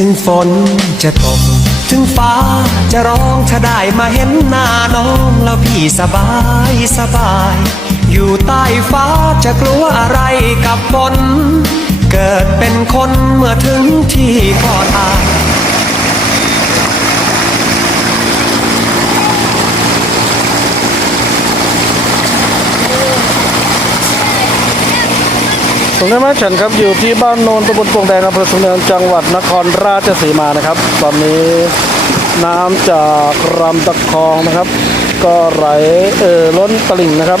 ถึงฝนจะตก ถึงฟ้าจะร้องถ้าได้มาเห็นหน้าน้องแล้วพี่สบายสบาย อยู่ใต้ฟ้าจะกลัวอะไรกับฝน เกิดเป็นคนเมื่อถึงที่ก็ตาย ตรงนี้มาฉันครับอยู่ที่บ้านโนนตำบลปงแดงอำเภอสุนเนินจังหวัดนครราชสีมานะครับ ตอนนี้น้ำจากลำตะคองนะครับ ก็ไหลเอ่อล้นตลิ่งนะครับ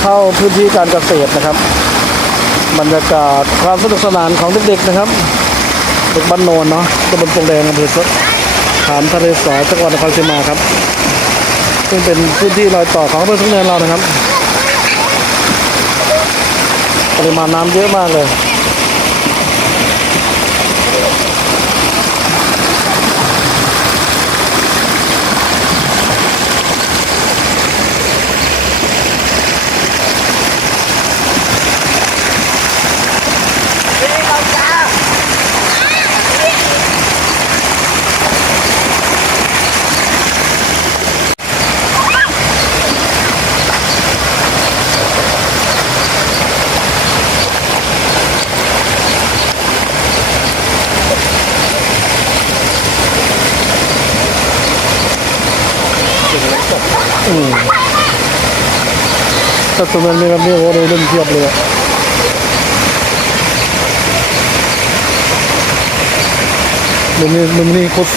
เข้าพื้นที่การเกษตรนะครับ บรรยากาศความสนุกสนานของเด็กๆนะครับเด็กบ้านโนนเนาะตำบลปงแดงอำเภอสขามทะเลสอจังหวัดนครราชสีมาครับซึ่งเป็นพื้นที่รอยต่อของอำเภอสุนเนินเรานะครับ ปริมาณน้ำเยอะมากเลย ถ้าตัวมันมีแบบนี้โอ้โหเล่นเทียบเลยอะมันนี่มันนี่โคตร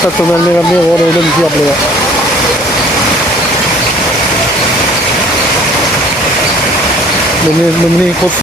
ถ้าตัวนั้นมีแบเนี่ยโอ้โหเล่นเทียบเลยอะมันนี่มันนี่โคตร